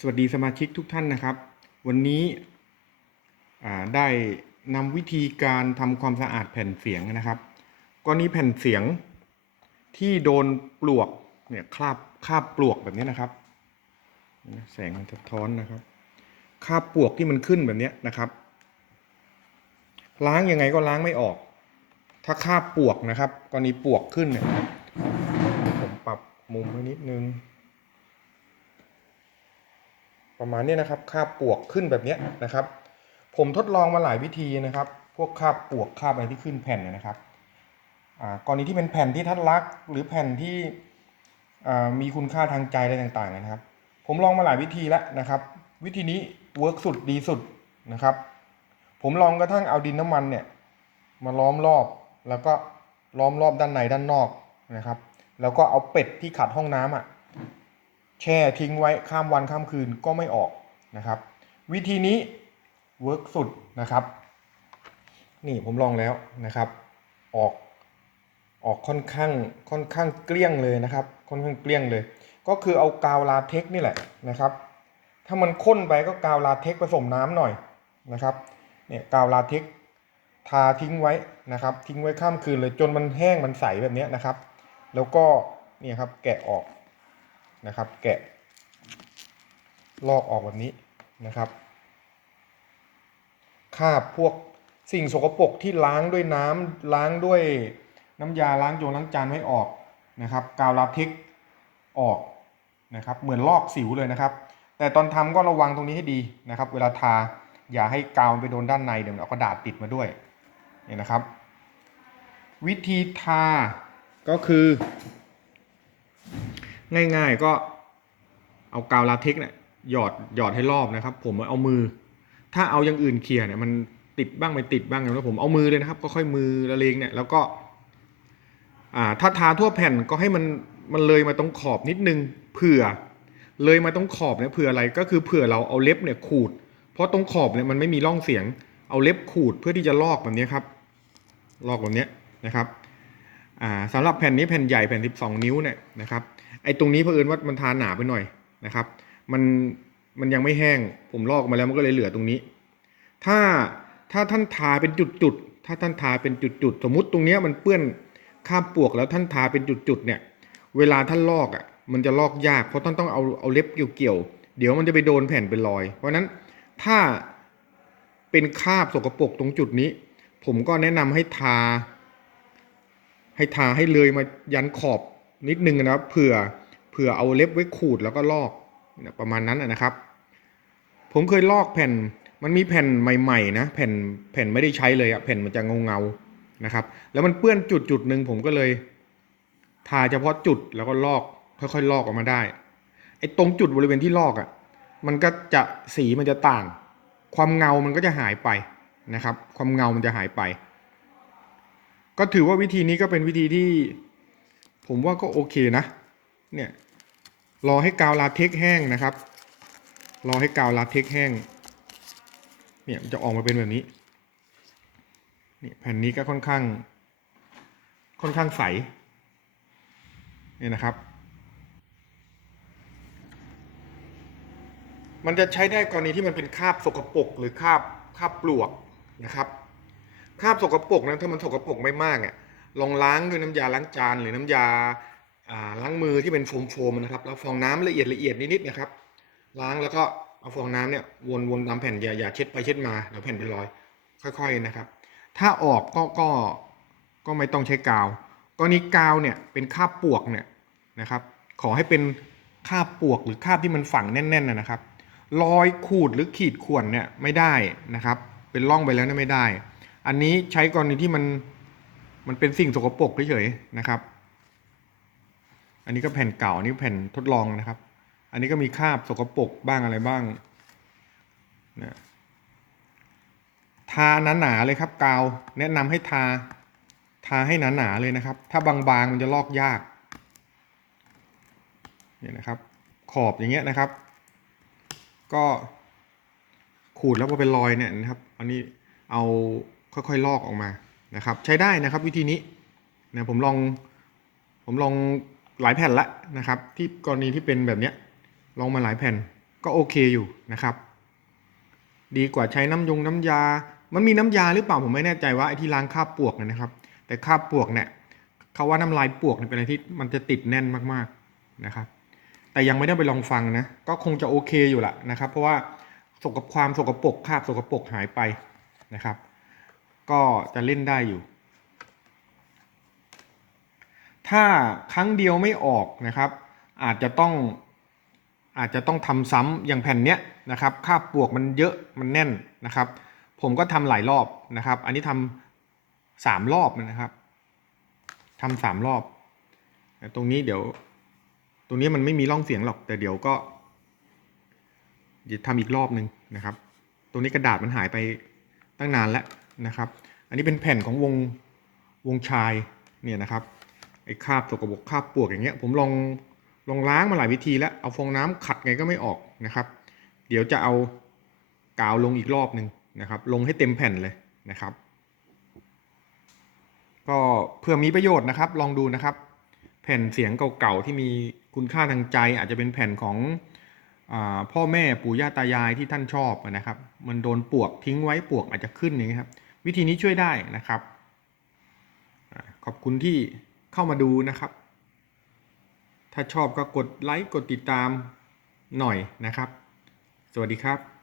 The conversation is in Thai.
สวัสดีสมาชิกทุกท่านนะครับ วันนี้ได้นำวิธีการทำความสะอาดแผ่นเสียงนะครับกรณีแผ่นเสียงที่โดนปลวกเนี่ยคราบคราบปลวกแบบนี้นะครับ แสงมันสะท้อนนะครับคราบปลวกที่มันขึ้นแบบนี้นะครับ ล้างยังไงก็ล้างไม่ออก ถ้าคราบปลวกนะครับกรณีปลวกขึ้นเนี่ยผมปรับมุมไว้นิดนึง ประมาณนี้นะครับคาบปวกขึ้นแบบนี้นะครับ ผมทดลองมาหลายวิธีนะครับ พวกคาบปวกคาบอะไรที่ขึ้นแผ่นนะครับอ่ากรณีที่เป็นแผ่นที่ท่านรัก หรือแผ่นที่อ่ามีคุณค่าทางใจอะไรต่างๆนะครับ ผมลองมาหลายวิธีแล้วนะครับ วิธีนี้เวิร์กสุดดีสุดนะครับ ผมลองกระทั่งเอาดินน้ำมันเนี่ยมาล้อมรอบแล้วก็ล้อมรอบด้านในด้านนอกนะครับ แล้วก็เอาเป็ดที่ขัดห้องน้ำอะ แช่ทิ้งไว้ข้ามวันข้ามคืนก็ไม่ออกนะครับ วิธีนี้เวิร์กสุดนะครับ นี่ผมลองแล้วนะครับ ออกออกค่อนข้างค่อนข้างเกลี้ยงเลยนะครับ ค่อนข้างเกลี้ยงเลย ก็คือเอากาวลาเท็กนี่แหละนะครับ ถ้ามันข้นไปก็กาวลาเท็กผสมน้ำหน่อยนะครับเนี่ยกาวลาเท็กทาทิ้งไว้นะครับ ทิ้งไว้ข้ามคืนเลยจนมันแห้งมันใสแบบนี้นะครับ แล้วก็เนี่ยครับแกะออก นะครับ แกะ ลอกออกแบบนี้นะครับคาบพวกสิ่งสกปรกที่ล้างด้วยน้ำล้างด้วยน้ำยาล้างจงล้างจานไม่ออกนะครับ กาวลาเท็กออกนะครับ เหมือนลอกสิวเลยนะครับ แต่ตอนทำก็ระวังตรงนี้ให้ดีนะครับ เวลาทาอย่าให้กาวไปโดนด้านในเดี๋ยวเอากระดาษติดมาด้วยเนี่ยนะครับ วิธีทาก็คือ ง่าย ๆ ก็เอากาวลาเท็กซ์เนี่ยหยอดหยอดให้รอบนะครับ ผมเอามือ ถ้าเอาอย่างอื่นเคลียร์เนี่ยมันติดบ้างไม่ติดบ้างแล้วผมเอามือเลยนะครับ ก็ค่อยมือละเลงเนี่ยแล้วก็อ่าถ้าทาทั่วแผ่นก็ให้มันมันเลยมาตรงขอบนิดนึงเผื่อเลยมาตรงขอบเนี่ยเผื่ออะไรก็คือเผื่อเราเอาเล็บเนี่ยขูด เพราะตรงขอบเนี่ยมันไม่มีร่องเสียง เอาเล็บขูดเพื่อที่จะลอกแบบนี้ครับ ลอกแบบนี้นะครับ สำหรับแผ่นนี้แผ่นใหญ่แผ่น 12 นิ้วเนี่ยนะครับไอ้ตรงนี้เผอิญว่ามันทาหนาไปหน่อยนะครับมันมันยังไม่แห้งผมลอกมาแล้วมันก็เลยเหลือตรงนี้ ถ้าถ้าท่านทาเป็นจุดๆถ้าท่านทาเป็นจุดๆสมมุติตรงเนี้ยมันเปื้อนคราบปวกแล้วท่านทาเป็นจุดๆเนี่ยเวลาท่านลอกอะมันจะลอกยากเพราะท่านต้องเอาเอาเล็บเกี่ยวๆเดี๋ยวมันจะไปโดนแผ่นเป็นรอย เพราะฉะนั้นถ้าเป็นคราบสกปรกตรงจุดนี้ ผมก็แนะนำให้ทา ให้ทาให้เลยมายันขอบนิดนึงนะครับเผื่อเผื่อเอาเล็บไว้ขูดแล้วก็ลอกประมาณนั้นนะครับ ผมเคยลอกแผ่นมันมีแผ่นใหม่ๆนะแผ่นแผ่นไม่ได้ใช้เลยอะแผ่นมันจะเงาเงาๆนะครับ แล้วมันเปื้อนจุดจุดหนึ่งผมก็เลย ทาเฉพาะจุดแล้วก็ลอกค่อยๆลอกออกมาได้ไอ้ตรงจุดบริเวณที่ลอกอะมันก็จะสีมันจะต่าง ความเงามันก็จะหายไปนะครับ ความเงามันจะหายไป ก็ถือว่าวิธีนี้ก็เป็นวิธีที่ ผมว่าก็โอเคนะ เนี่ย รอให้กาวลาเท็กแห้งนะครับ รอให้กาวลาเท็กแห้ง เนี่ยมันจะออกมาเป็นแบบนี้เนี่ยแผ่นนี้ก็ค่อนข้าง ค่อนข้างใส เนี่ยนะครับ มันจะใช้ได้กรณีที่มันเป็นคราบสกปรกหรือคราบคราบปลวกนะครับ คราบสกปรกนะถ้ามันสกปรกไม่มากอะลองล้างด้วยน้ำยาล้างจานหรือน้ำยาอ่าล้างมือที่เป็นโฟมๆนะครับแล้วฟองน้ำละเอียดละเอียดนิดๆนะครับ ล้างแล้วก็เอาฟองน้ำเนี่ยวนๆตามแผ่นอย่าอย่าเช็ดไปเช็ดมาเดี๋ยวแผ่นเป็นรอย ค่อยๆนะครับ ถ้าออกก็ก็ก็ไม่ต้องใช้กาวกรณีกาวเนี่ยเป็นคราบปวกเนี่ยนะครับ ขอให้เป็นคราบปวกหรือคราบที่มันฝังแน่นๆนะนะครับรอยขูดหรือขีดข่วนเนี่ยไม่ได้นะครับ เป็นร่องไปแล้วเนี่ยไม่ได้ อันนี้ใช้กรณีที่มันมันเป็นสิ่งสกปรกเฉยๆนะครับ อันนี้ก็แผ่นเก่าอันนี้แผ่นทดลองนะครับ อันนี้ก็มีคราบสกปรกบ้างอะไรบ้างนะทาหนาๆเลยครับ กาว แนะนำให้ทา ทาให้หนาๆเลยนะครับ ถ้าบางๆมันจะลอกยากเนี่ยนะครับ ขอบอย่างเงี้ยนะครับ ก็ขูดแล้วพอเป็นรอยเนี่ยนะครับ อันนี้เอา ค่อยๆลอกออกมานะครับ ใช้ได้นะครับวิธีนี้นะผมลองผมลองหลายแผ่นละนะครับ ที่กรณีที่เป็นแบบเนี้ยลองมาหลายแผ่นก็โอเคอยู่นะครับ ดีกว่าใช้น้ำยงน้ำยา มันมีน้ำยาหรือเปล่าผมไม่แน่ใจว่าไอ้ที่ล้างคราบปวกนะครับ แต่คราบปวกเนี่ยเขาว่าน้ำลายปวกเนี่ยเป็นอะไรที่มันจะติดแน่นมากๆนะครับ แต่ยังไม่ได้ไปลองฟังนะก็คงจะโอเคอยู่ละนะครับ เพราะว่าสกปรกความสกปรกคราบสกปรกหายไปนะครับ ก็จะเล่นได้อยู่ ถ้าครั้งเดียวไม่ออกนะครับ อาจจะต้องอาจจะต้องทำซ้ำอย่างแผ่นเนี้ยนะครับคราบปวกมันเยอะมันแน่นนะครับ ผมก็ทำหลายรอบนะครับ อันนี้ทำสามรอบนะครับทำสามรอบ ตรงนี้เดี๋ยว ตรงนี้มันไม่มีร่องเสียงหรอก แต่เดี๋ยวก็เดี๋ยวทำอีกรอบหนึ่งนะครับ ตรงนี้กระดาษมันหายไปตั้งนานแล้ว นะครับ อันนี้เป็นแผ่นของวงวงชายเนี่ยนะครับไอ้คราบสกปรกคราบปวกอย่างเงี้ยผมลองลองล้างมาหลายวิธีแล้วเอาฟองน้ำขัดไงก็ไม่ออกนะครับ เดี๋ยวจะเอากาวลงอีกรอบหนึ่งนะครับ ลงให้เต็มแผ่นเลยนะครับ ก็เพื่อมีประโยชน์นะครับ ลองดูนะครับ แผ่นเสียงเก่าๆที่มีคุณค่าทางใจ อาจจะเป็นแผ่นของอพ่อแม่ปู่ย่าตายายที่ท่านชอบนะครับ มันโดนปวกทิ้งไว้ปวกอาจจะขึ้นอย่างนี้ยครับ วิธีนี้ช่วยได้นะครับ ขอบคุณที่เข้ามาดูนะครับ ถ้าชอบก็กดไลค์กดติดตามหน่อยนะครับ สวัสดีครับ